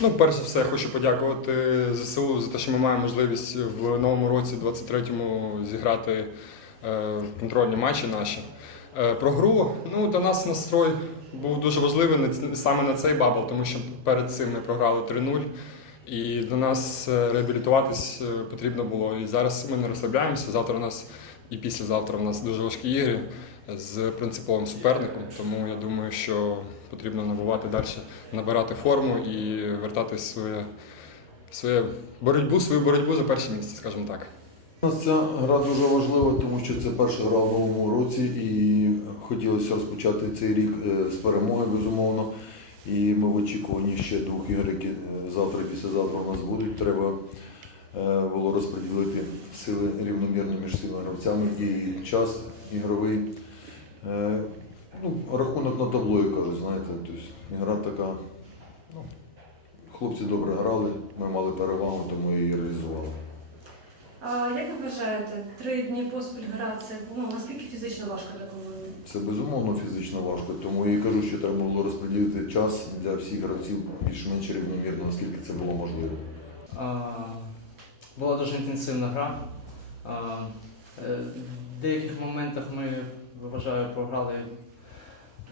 Ну, перш за все, я хочу подякувати ЗСУ за те, що ми маємо можливість в новому році, 23-му, зіграти е, контрольні матчі наші. Е, Про гру, ну, до нас настрой був дуже важливий саме на цей бабл, тому що перед цим ми програли 3-0. І до нас е, реабілітуватись потрібно було. І зараз ми не розслабляємося. Завтра у нас і післязавтра у нас дуже важкі ігри з принциповим суперником. Тому я думаю, що потрібно набувати далі, набирати форму і вертати своє, своє боротьбу, свою боротьбу за перше місце, скажімо так. Ця гра дуже важлива, тому що це перша гра в новому році і хотілося розпочати цей рік е, з перемоги, безумовно. І ми в очікуванні ще двох ігор, які е, завтра і післязавтра у нас будуть. Треба е, було розподілити сили рівномірно між всіма гравцями і час ігровий. Е, Ну, рахунок на табло, я кажу, знаєте, тобто гра така. Ну, хлопці добре грали, ми мали перевагу, тому її реалізували. А як ви вважаєте, три дні поспіль гра це ну, наскільки фізично важко для команди? Це безумовно фізично важко, тому я і кажу, що треба було розподілити час для всіх гравців більш-менш рівномірно, наскільки це було можливо. А, Була дуже інтенсивна гра. А, е, В деяких моментах ми, вважаю, програли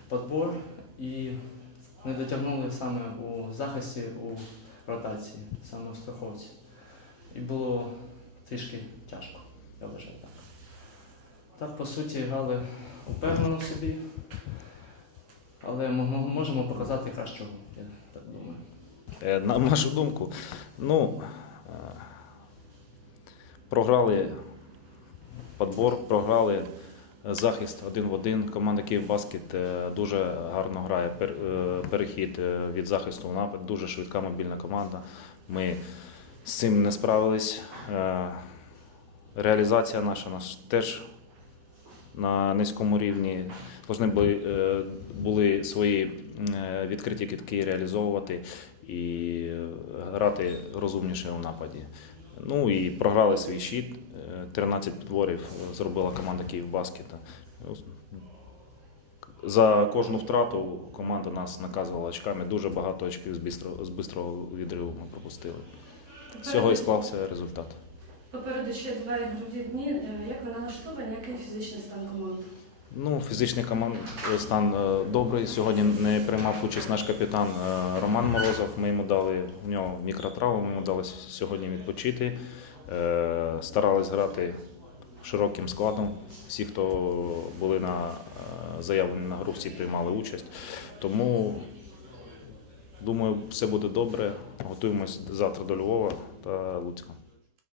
подбор і не дотягнули саме у захисті, у ротації, саме у страховці. І було трішки тяжко, я вважаю так. Так, по суті, грали упевнено собі, але ми можемо показати кращого, я так думаю. Е, На нашу думку, ну, е, програли подбор, програли захист один в один. Команда Київбаскет е, дуже гарно грає е, перехід е, від захисту в напад, дуже швидка мобільна команда. Ми з цим не справились. Реалізація наша наш теж на низькому рівні. Повинні були, були свої відкриті кітки реалізовувати і грати розумніше у нападі. Ну і програли свій щит. Е, 13 підборів е, зробила команда Київбаскета. Ну, За кожну втрату команда нас наказувала очками. Дуже багато очків з бистрого, з бистрого відриву ми пропустили. З цього і склався результат. Попереду ще два ігрові дні. Е, Як ви налаштовані, який фізичний стан команди? Ну, фізичний команд стан е, добрий. Сьогодні не приймав участь наш капітан е, Роман Морозов. Ми йому дали в нього мікротравму, ми йому дали сьогодні відпочити. Е, Старались грати широким складом. Всі, хто були на е, заявлені на гру, всі приймали участь. Тому думаю, все буде добре. Готуємось завтра до Львова та Луцька.